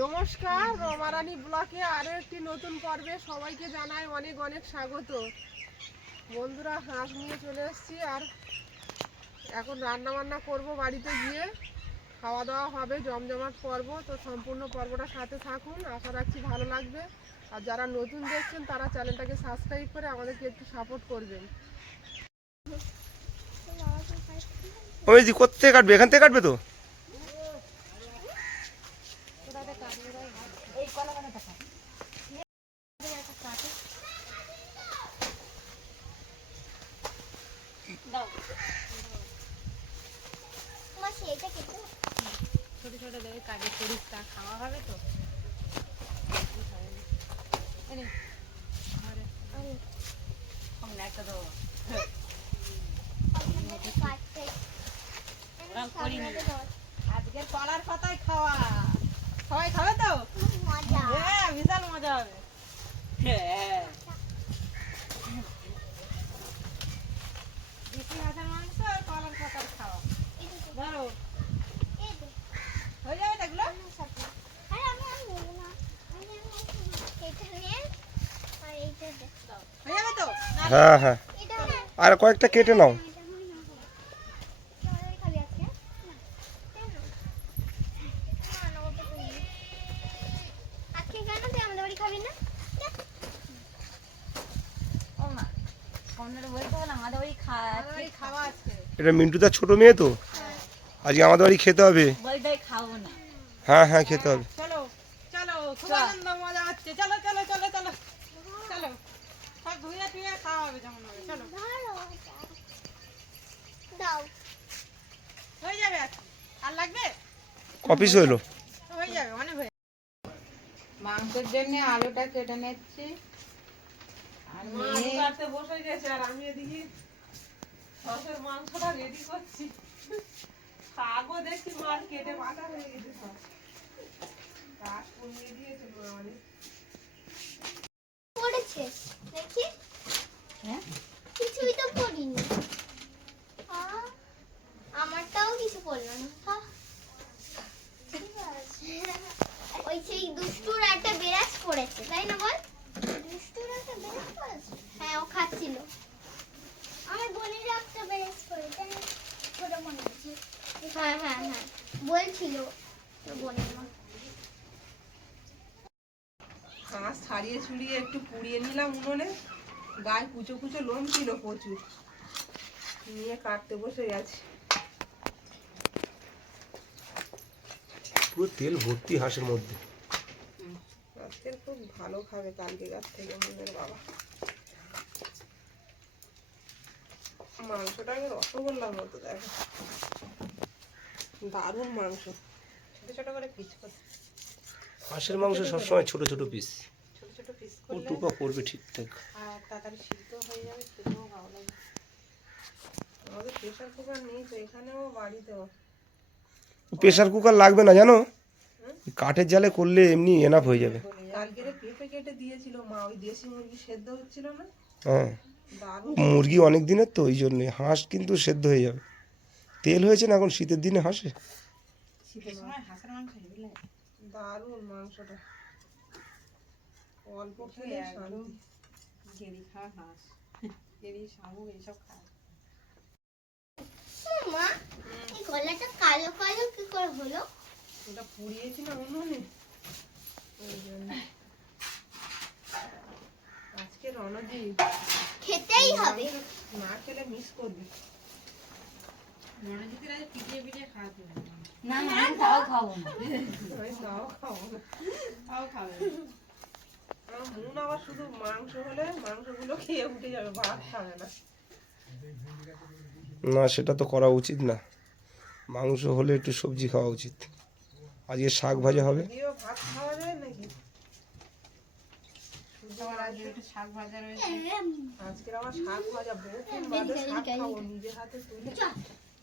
নমস্কার, রমারানী ব্লকে আরো একটি নতুন পর্বে সবাইকে জানাই অনেক অনেক স্বাগত। বন্ধুরা, হাঁস নিয়ে চলে এসেছি আর এখন রান্না বান্না করব। বাড়িতে গিয়ে খাওয়া দাওয়া হবে, জমজমাট পর্ব। তো সম্পূর্ণ পর্বটা সাথে থাকুন, আশা রাখছি ভালো লাগবে। আর যারা নতুন দেখছেন তারা চ্যানেলটাকে সাবস্ক্রাইব করে আমাদেরকে একটু সাপোর্ট করবেন। ওই জি কোত্থেকে কাটবে? এখান থেকে কাটবে তো? ছোট ছোট দেবে কাটে পরিষ্কা খাওয়া হবে তো। একটা দেবো আজকের কলার পাতায় খাওয়া। সবাই খাবে তো? হ্যাঁ, বিশাল মজা হবে। হ্যাঁ, দেশি হাঁসের মাংস আর কলার পাতার খাওয়া। ধরো, হয়ে যাবে এগুলো? হয়ে যাবে তো? হ্যাঁ হ্যাঁ, আর কয়েকটা কেটে নাও। এটা মিন্টুদার ছোট মেয়ে তো, আজকে আমাদের বাড়ি খেতে হবে। হ্যাঁ হ্যাঁ, খেতে হবে। চলো চলো, খুব আনন্দ মজা হচ্ছে। চলো চলো চলো চলো চলো, সব ধুয়ে টুয়ে খাওয়া হবে যেমন হবে। চলো, হয়ে যাবে। আর লাগবে? কপিস হইলো। হয়ে যাবে, অনেক হয়ে। মাংসের জন্য আলুটা কেটে নিচ্ছি আর কাটতে বসে গেছে আর আমি এদিকে হাঁসের মাংসটা রেডি করছি। শাকও দেখছি মার কেটে বাটা হয়ে গেছে সব। কাজ কমিয়ে দিয়েছে মা আমাদের। পড়েছে দেখি। হ্যাঁ, কিছুই তো পড়িনি। আমারটাও কিছু পড়লো না। ওই সেই দুষ্টুর একটা বেরাস পড়েছে, তাই না বল? দুষ্টুর একটা বেরাস পড়েছে? হ্যাঁ, ও খাচ্ছিল। আমার বোনের একটা বেরাস পড়েছে, ছোট মনে হচ্ছে। হ্যাঁ হ্যাঁ হ্যাঁ, বলছিল তোর বোনের মা। হাঁস ছাড়িয়ে ছুড়িয়ে একটু পুড়িয়ে নিলাম উনুনে। গায়ে কুচো কুচো লোম ছিল প্রচুর, নিয়ে কাটতে বসে গেছে। পুরো তেল ভর্তি হাঁসের মধ্যে। আজকে খুব ভালো খাবে কালকে গাছ থেকে মনের বাবা। মাংসটা আমি রসগোল্লার মতো, দেখো দারুণ মাংস। ছোট ছোট করে পিস করে, হাঁসের মাংস সবসময় ছোট ছোট পিস, ছোট ছোট পিস ও করলে টুকা পড়বে ঠিকঠাক। আর তাড়াতাড়ি সিদ্ধ হয়ে যাবে, খেতেও ভালো লাগবে। আমাদের প্রেশার কুকার নেই তো, এখানেও বাড়িতেও। প্রেসার কুকার লাগবে না জানো, কাঠের জালে করলে এমনি এনাফ হয়ে যাবে। কালকের পেঁপে কেটে দিয়েছিল মা, ওই দেশি মুরগি সেদ্ধ হচ্ছিল না, হ্যাঁ, দারুণ। মুরগি অনেক দিনের তো ওই জন্যে। হাঁস কিন্তু সেদ্ধ হয়ে যাবে। তেল হয়েছে না এখন শীতের দিনে হাঁসে। শীতের সময় হাঁসের মাংস হেভি লাগে। দারুণ মাংসটা, অল্প খেলে শান্তি। গেড়ি খাওয়া হাঁস, গেড়ি শামুক এইসব খায়। মা, এই গলাটা কালো কালো কি করে হলো? ওটা পুড়িয়েছি না উনুনে, ওই জন্য। আজকে রণজি খেতেই হবে। না খেলে মিস করবি। ননদিদের আজ পিটিয়ে পিটিয়ে খাওয়াতে হবে। না না, আমি তাও খাবো না। আমি তাও খাবো না। তাও খাবে আমার মন আবার শুধু মাংস হলে মাংসগুলো খেয়ে উঠে যাবে, ভাত খাবে না। না, সেটা তো করা উচিত না। মাংস হলে একটু সবজি খাওয়া উচিত। আজকে শাক ভাজা হবে। যদিও ভাত খাওয়া যায় নাকি, তোমার আজ একটু শাক ভাজা রয়েছে। আজকের আমার শাক ভাজা, বহুদিন বাদে শাক খাবো নিজের হাতে তুলে।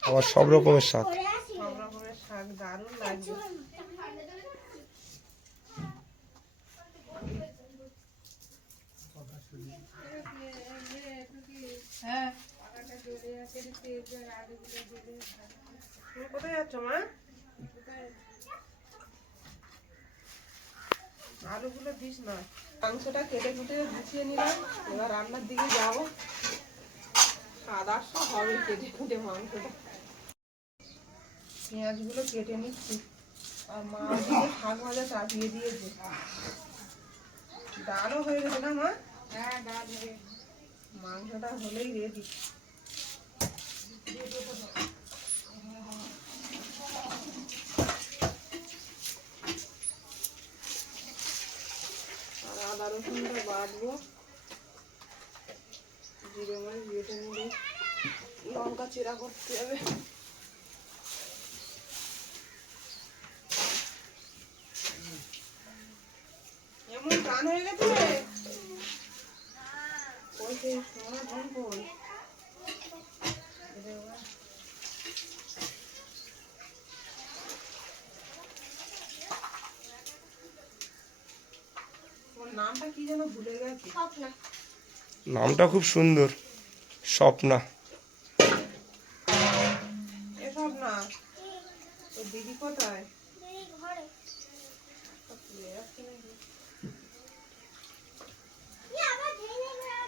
আবার সব রকমের শাক। সব রকমের শাক দারুণ লাগবে। হ্যাঁ, তুমি কোথায় যাচ্ছ মা? আলুগুলো দিস না। মাংসটা কেটে কুটে গুছিয়ে নিলাম, এবার রান্নার দিকে যাবো। আদার্স হবে কেটে কুটে মাংসটা। পেঁয়াজগুলো কেটে নিচ্ছি, আর মা দিকে শাক ভাজা চাপিয়ে দিয়েছে। ডালও হয়ে গেছে না মা? হ্যাঁ, ডাল হয়ে মাংসটা হলেই রেডি। আর আদা রসুনটা বাটবো, জিরে মরিচ বেটে নিলে লঙ্কা চেরা করতে হবে। এমন টান হয়ে গেছে ওই যে সোনা ধান কই ওর নামটা কি যেন ভুলে গেছি। স্বপ্না। নামটা খুব সুন্দর, স্বপ্না। এসব না, তোর দিদি কোথায়? দিদি ঘরে। ইয়ে, আবার ভেঙে গেল।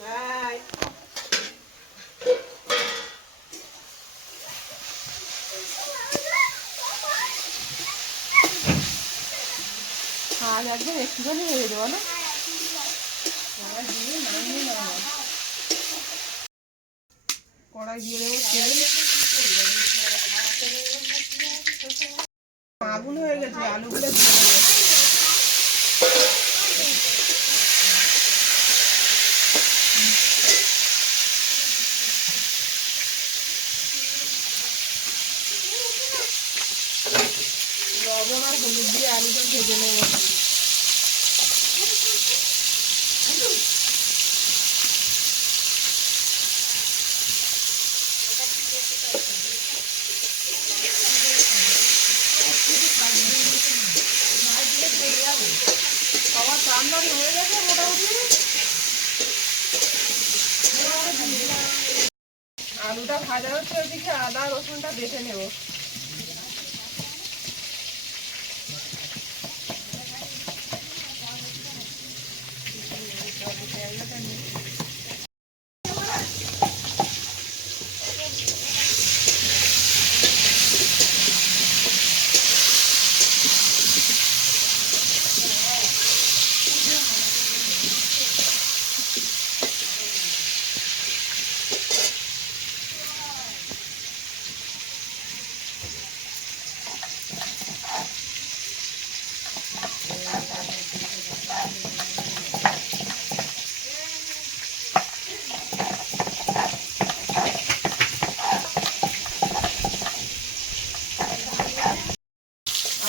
হ্যাঁ, আজ একদম একটুখানি হয়ে দেবো না? কড়াই দিয়ে দেবো তেল। আগুন হয়ে গেছে, আলুগুলো দিয়ে দেবো। লবণ আর হলুদ দিয়ে আলুটা ভেজে নেবো। সবার রান্নারি হয়ে গেছে মোটামুটি। আলুটা ভাজা হচ্ছে, ওইদিকে আদা রসুনটা বেটে নেব।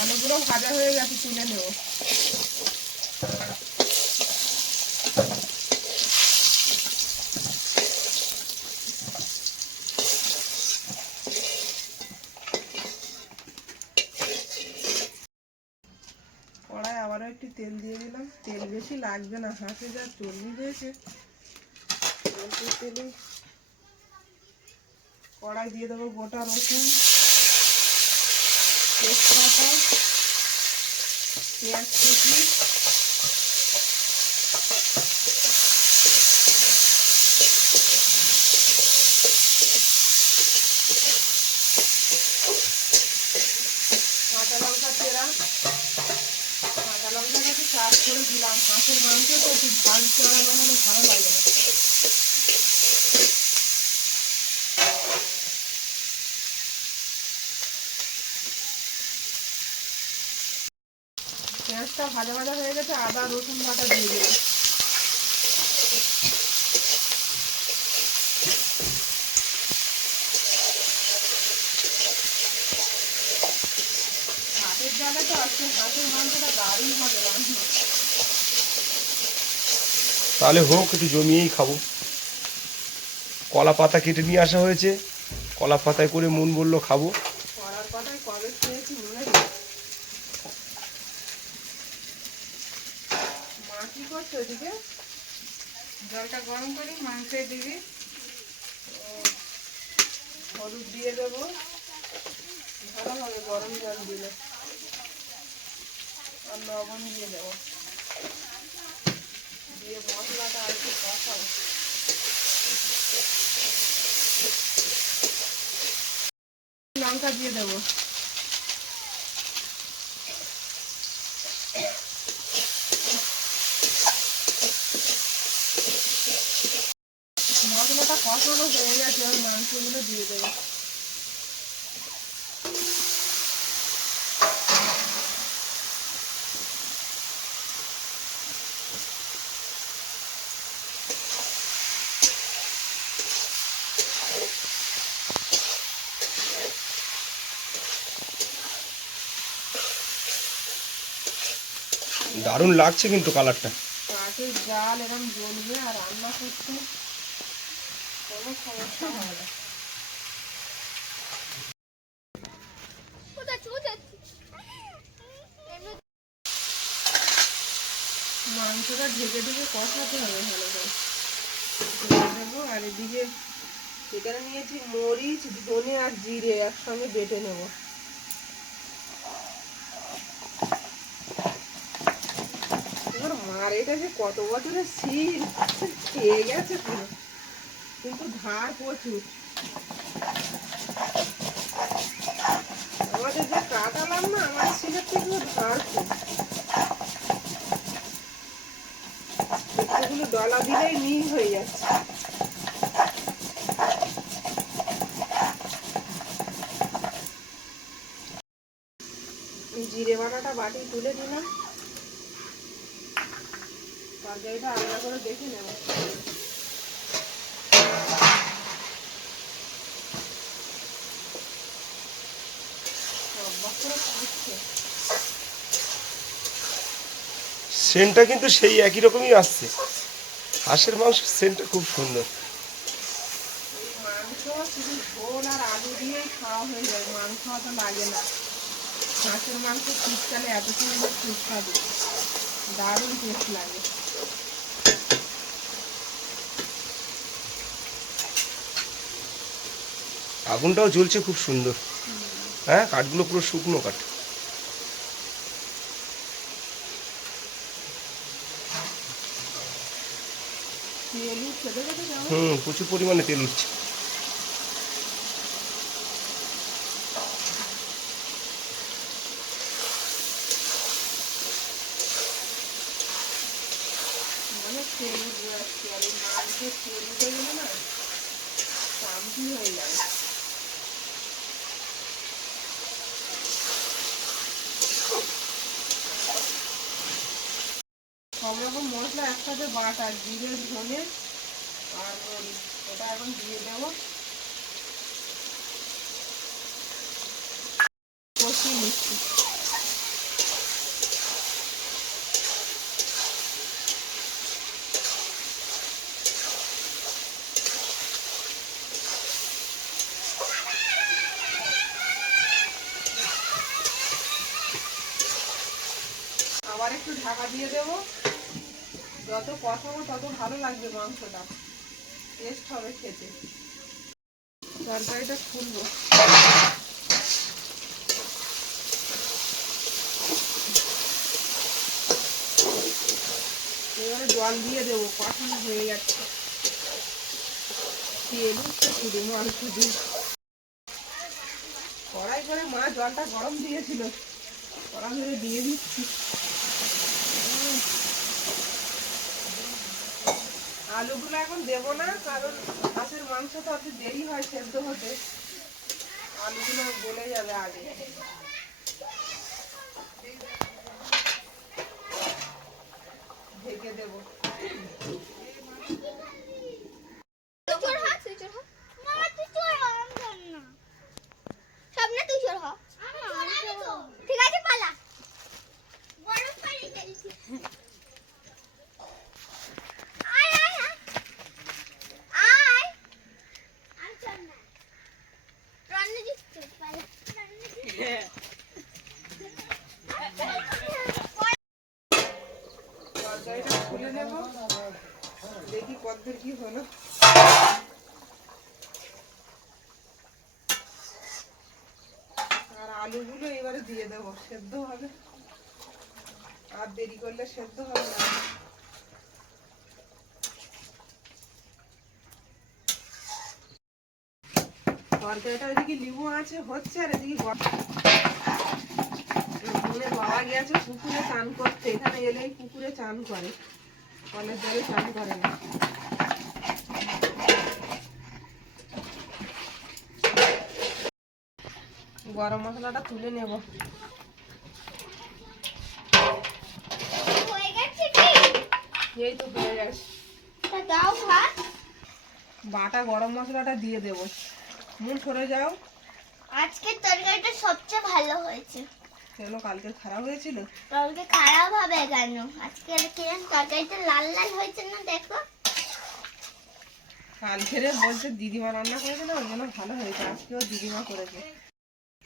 আলুগুলো ভাজা হয়ে গেছে, তুলে নেব। কড়াই আবারও একটু তেল দিয়ে দিলাম। তেল বেশি লাগবে না, হাঁসে যা চর্বি হয়েছে। অল্প তেলে কড়াই দিয়ে দেবো গোটা রসুন, তেজপাতা, পেঁয়াজ কুচি, কাঁচা লঙ্কা চেরা। কাঁচা লঙ্কাটা একটু চাষ করে দিলাম। হাঁসের মাংস তো একটু ঝাল চড়া বানালে ভালো লাগে না। পেঁয়াজটা ভাজা ভাজা হয়ে গেছে, আদা রসুন বাটা দিয়ে দিলাম। হাতের জালে তো আজকে হাঁসের মাংসটা দারুণ হবে রান্না। তাহলে হোক, একটু জমিয়েই খাবো। কলা পাতা কেটে নিয়ে আসা হয়েছে, কলা পাতায় করে মন বললো খাবো। কড়ার পাতায় কবে খেয়েছি মনে নেই। মা কি করছো ওদিকে? জলটা গরম করি, মাংসে দিবি। হলুদ দিয়ে দেবো, ভালোভাবে গরম জল দিলে আর লবণ দিয়ে দেবো, দিয়ে মশলাটা আর একটু কষাবো। লঙ্কা দিয়ে দেবো, মশলাটা কষানো হয়ে গেছে, আর মাংসগুলো দিয়ে দেবো। দারুণ লাগছে কিন্তু কালারটা। কাঠের জাল এরকম জ্বলবে আর রান্না করতে কোনো সমস্যা হবে না। মাংসটা ঢেকে ঢেকে কষাতে হবে ভালো করে। দেবো আর এদিকে এখানে নিয়েছি মরিচ, ধনে আর জিরে একসঙ্গে বেটে নেব। মার এটা যে কত বছরের শিল খেয়ে গেছে পুরো, কিন্তু ধার প্রচুর। আমাদের যে কাটালাম না, আমাদের শিলের থেকে ধার খুব। একটুগুলো ডলা দিলেই মিহি হয়ে যাচ্ছে। জিরে বাটাটা বাটি তুলে দিলাম, তরকারিটা আলাদা করে দেখে নেব। সেন্টটা কিন্তু সেই একই রকমই আসছে। হাঁসের মাংসের সেন্টটা খুব সুন্দর। এই মাংস শুধু ঝোল আর আলু দিয়েই খাওয়া হয়ে যায়, মাংস অত লাগে না। হাঁসের মাংস শীতকালে এত সুন্দর সুস্বাদু, দারুণ টেস্ট লাগে। আগুনটাও জ্বলছে খুব সুন্দর। হ্যাঁ, কাঠগুলো পুরো শুকনো কাঠ। তেল উঠছে দেখেছো কেমন? প্রচুর পরিমাণে তেল উঠছে। অনেক তেল উঠে যাচ্ছে, আর এই মাংসের তেল উঠে গেলে না শান্তি হয়ে যাবে। সব রকম মশলা একসাথে বাটা, জিরে, ধনে আর মরিচ, ওটা এখন দিয়ে দেবো, কষিয়ে নিচ্ছি। আবার একটু ঢাকা দিয়ে দেবো, যত কষাবো তত ভালো লাগবে মাংসটা, টেস্ট হবে খেতে। তরকারিটা খুলবো, এবারে জল দিয়ে দেবো, কষানো হয়ে যাচ্ছে। তেল উঠছে শুধু মাংস দিয়ে। কড়াই করে মা জলটা গরম দিয়েছিল, কড়া ধরে দিয়ে দিচ্ছি। আলুগুলো এখন দেবো না, কারণ হাঁসের মাংস তো অত দেরি হয় সেদ্ধ হতে, আলুগুলো গলে যাবে আগে। ঢেকে দেবো। ঠিক আছে, পালা। গরম পানি ঢেলছি। আয় আয় আয় আয়। আমি চল না, রান্না দিচ্ছি, পালা। তরকারিটা খুলে নেবো, দেখি কতদূর কি হলো। আলুগুলো এবারে দিয়ে দেবো, সেদ্ধ হবে, আর দেরি করলে সেদ্ধ হবে না। তরকারিটা এদিকে লেবু আছে হচ্ছে, আর এদিকে মনের বাবা গেছে পুকুরে চান করতে, এখানে এলেই পুকুরে চান করে, কলের জলে চান করে না। গরম মশলাটা তুলে নেব। হয়ে গেছে কি? এই তো হয়ে গেছে। তা দাও ভাত। বাটা গরম মশলাটা দিয়ে দেব। মুন সরে যাও। আজকের তরকারিটা সবচেয়ে ভালো হয়েছে। কেন কালকে খারাপ হয়েছিল? কালকে খারাপ হবে কেন? আজকে কিরম তরকারিটা লাল লাল হয়েছে না দেখো। কালকে বলছে দিদিমা রান্না করেছে না, ওই জন্য ভালো হয়েছে। আজকেও দিদিমা করেছে।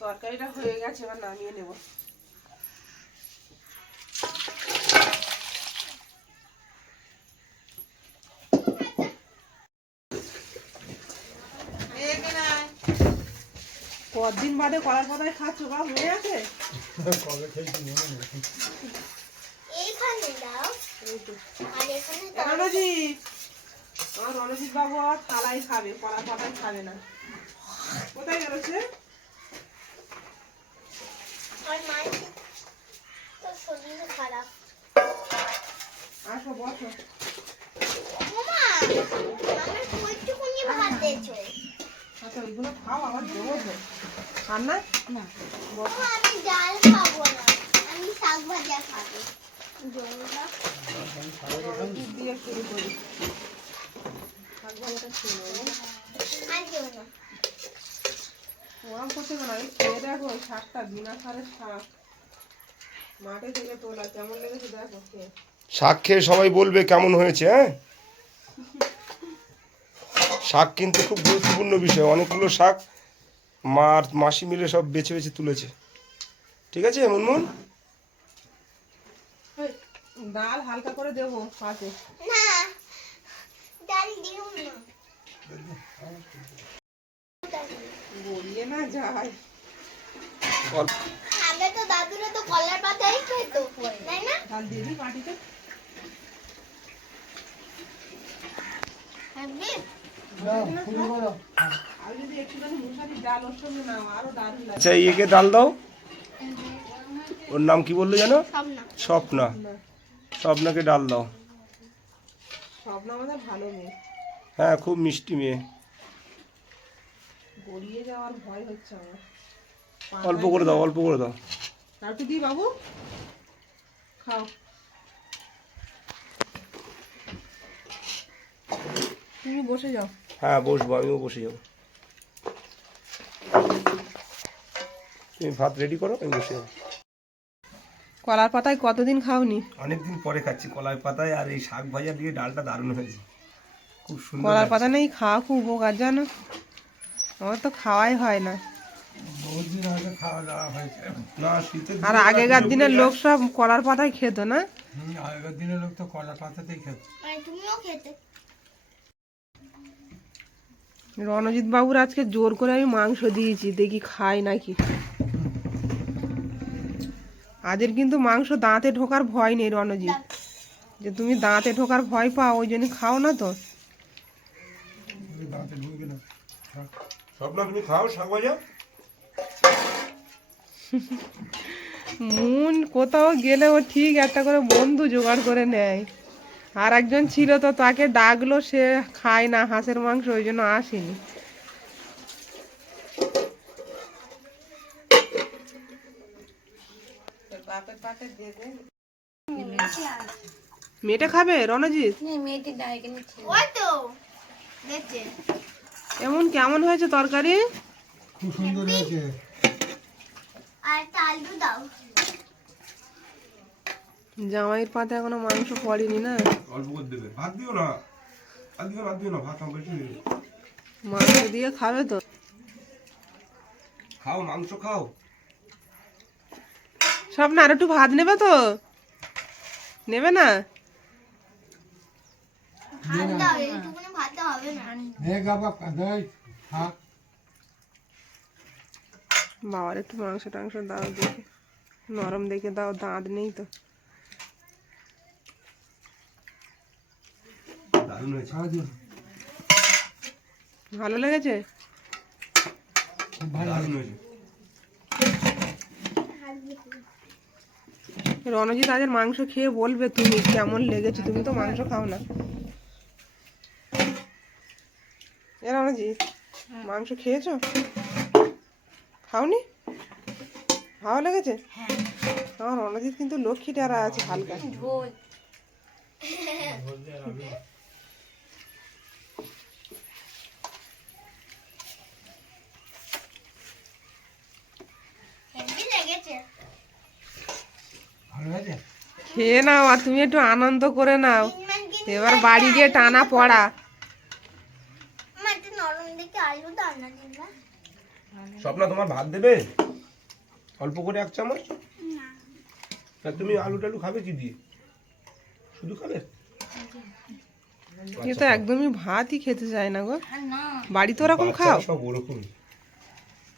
তরকারিটা হয়ে গেছে, এবার নামিয়ে নেব। কদিন বাদে কলার পাতায় খাচ্ছ, বা মনে আছে? এইখানে দাও এই তো। আর এখানে দাও। রণজিৎ, আমার রণজিৎ বাবু আর থালাই খাবে, কলার পাতায় খাবে না। কোথায় গেল সে? আর মায়ের তো শরীর খারাপ। আসো বসো। মামা আমার কইটুকুনি ভাত দিয়েছো। আচ্ছা ওইগুলো খাও, আবার দেবো তো। আর না না বসো। মামা আমি ডাল খাবো না, আমি শাক ভাজা খাবো। জলটা রণজিৎ দিয়ে শুরু করি। শাক ভাজাটা খেয়ে নেবো। আর কেউ না। ওরম করতে হবে না, এই খেয়ে দেখো, ওই শাকটা বিনা সারের শাক, মাঠে থেকে তোলা, কেমন লেগেছে দেখো খেয়ে। শাক খেয়ে সবাই বলবে কেমন হয়েছে। হ্যাঁ, শাক কিন্তু খুব গুরুত্বপূর্ণ বিষয়। অনেকগুলো শাক মা আর মাসি মিলে সব বেছে বেছে তুলেছে। ঠিক আছে মুনমুন? ওই, ডাল হালকা করে দেবো পাতে। না ডাল দিও না। গড়িয়ে না যায়। অল্প আগে তো দাদুরা তো কলার পাতাই খেত, তাই না? ডাল দিয়ে দিই পাটিতে। খাবি? আর যদি একটুখানি মশারির ডাল ওর সঙ্গে নাও, আরো দারুণ লাগে। আচ্ছা, ইয়েকে ডাল দাও। ওর নাম কি বললো জানো? সব না। স্বপ্না। স্বপ্নাকে ডাল দাও। স্বপ্ন আমাদের ভালো মেয়ে, হ্যাঁ, খুব মিষ্টি মেয়ে। গড়িয়ে যাওয়ার ভয় হচ্ছে আমার। অল্প করে দাও, অল্প করে দাও। আর একটু দিই বাবু, খাও। তুমি বসে যাও। হ্যাঁ বসবো, আমিও বসে যাবো। তুমি ভাত রেডি করো, আমি বসে যাবো। কলার পাতায় কতদিন খাওনি? অনেকদিন পরে খাচ্ছি কলাই পাতায়, আর এই শাক ভাজা দিয়ে ডালটা দারুণ হয়েছে, খুব সুন্দর কলার লাগছে। পাতা নেই, খাওয়া খুব উপকার জানো, আমার তো খাওয়াই হয় না। বহুদিন আগে খাওয়া দাওয়া হয়েছে না, শীতের আর দিনে আগেকার ওরা দিনের খেয়ে লোক সব কলার পাতায় খেত না। আগেকার দিনের লোক তো কলা পাতাতেই খেত। আর তুমিও খেতে। রণজিৎ বাবুর আজকে জোর করে আমি মাংস দিয়েছি, দেখি খাই নাকি। আজের কিন্তু মাংস দাঁতে ঢোকার ভয় নেই রণজিৎ, যে তুমি দাঁতে ঢোকার ভয় পাও ওই জন্য খাও না তো। দাঁতে ঢুকবে না। স্বপ্না, তুমি খাও শাক ভাজা। মুন কোথাও গেলে ও ঠিক একটা করে বন্ধু জোগাড় করে নেয়। আর একজন ছিল তো, তাকে ডাকলো, সে খায় না হাঁসের মাংস, ওই জন্য আসেনি। মেয়েটা খাবে রণজিৎ? ওই তো দেখছে। এমন কেমন হয়েছে তরকারি? খুব সুন্দর হয়েছে। আর একটা আলু দাও। জামাইয়ের পাতে এখনো মাংস পড়েনি না, অল্প করে দেবে, ভাত দিও না, আর দিও না, দিও না, ভাত আমার বেশি দেবে। মাংস দিয়ে খাবে তো। খাও, মাংস খাও। স্বপ্ন আর একটু ভাত নেবে তো? নেবে না? ভাত দাও, এইটুকুনি ভাত হবে না। বাবার একটু মাংস টাংস দাও দেখে, নরম দেখে দাও, দাঁত নেই তো। দারুণ হয়েছে, ভালো লেগেছে? দারুণ হয়েছে। রণজিৎ আজের মাংস খেয়ে বলবে তুমি কেমন লেগেছে, তুমি তো মাংস খাও না। এ রণজিৎ, মাংস খেয়েছো? খাওনি? ভালো লেগেছে? আমার রণজিৎ কিন্তু লক্ষ্মীটারা আছে হালকা। ঝোল হেভি লেগেছে। ভালো হয়েছে? খেয়ে নাও আর তুমি একটু আনন্দ করে নাও, তিনবার কিন্তু এবার বাড়ি গিয়ে টানা পড়া। আমার একটু নরম দেখে আলু দাও না দিনবার। স্বপ্না তোমার ভাত দেবে অল্প করে 1 চামচ? তা তুমি আলু টালু খাবে কি দিয়ে, শুধু খাবে? এ তো একদমই ভাতই খেতে চায় না গো। আর না বাড়িতে ওরকম বাচ্চারা খাও? সব ওরকম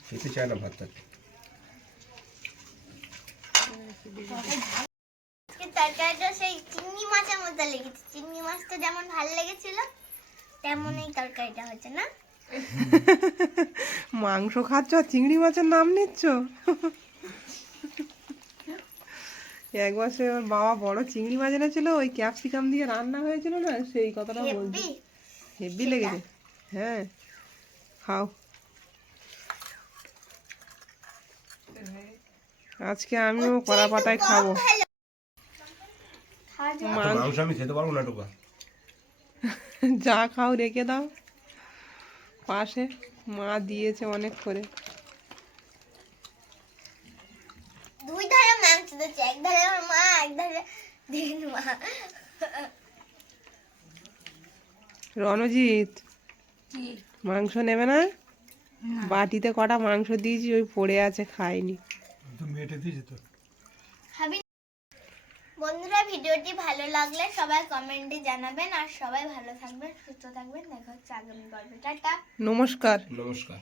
খেতে চায় না ভাত টাত। আজকে তরকারিটা সেই চিংড়ি মাছের মতো লেগেছে। চিংড়ি মাছটা যেমন ভালো লেগেছিল তেমন এই তরকারিটা হচ্ছে না। মাংস খাচ্ছ আর চিংড়ি মাছের নাম নিচ্ছ? একবার সে ওর বাবা বড় চিংড়ি মাছ এনেছিল, ওই ক্যাপসিকাম দিয়ে রান্না হয়েছিল না, সেই কথাটা বলছি। হেভি। হেভি লেগেছে। হ্যাঁ, খাও। আজকে আমিও কলা পাতায় খাবো। খাওয়া যাবে। এত মাংস আমি খেতে পারবো না টোকা। যা খাও রেখে দাও পাশে, মা দিয়েছে অনেক করে। দুই ধারে মাংস দিচ্ছে, এক ধারে আমার মা, এক ধারে দিন মা। রণজিৎ, কি মাংস নেবে না? বাটিতে কটা মাংস দিয়েছি, ওই পড়ে আছে, খাইনি। খাবি? বন্ধুরা, ভিডিওটি ভালো লাগলে সবাই কমেন্টে জানাবেন, আর সবাই ভালো থাকবেন, সুস্থ থাকবেন। দেখা হচ্ছে আগামী পর্বে। টাটা। নমস্কার। নমস্কার।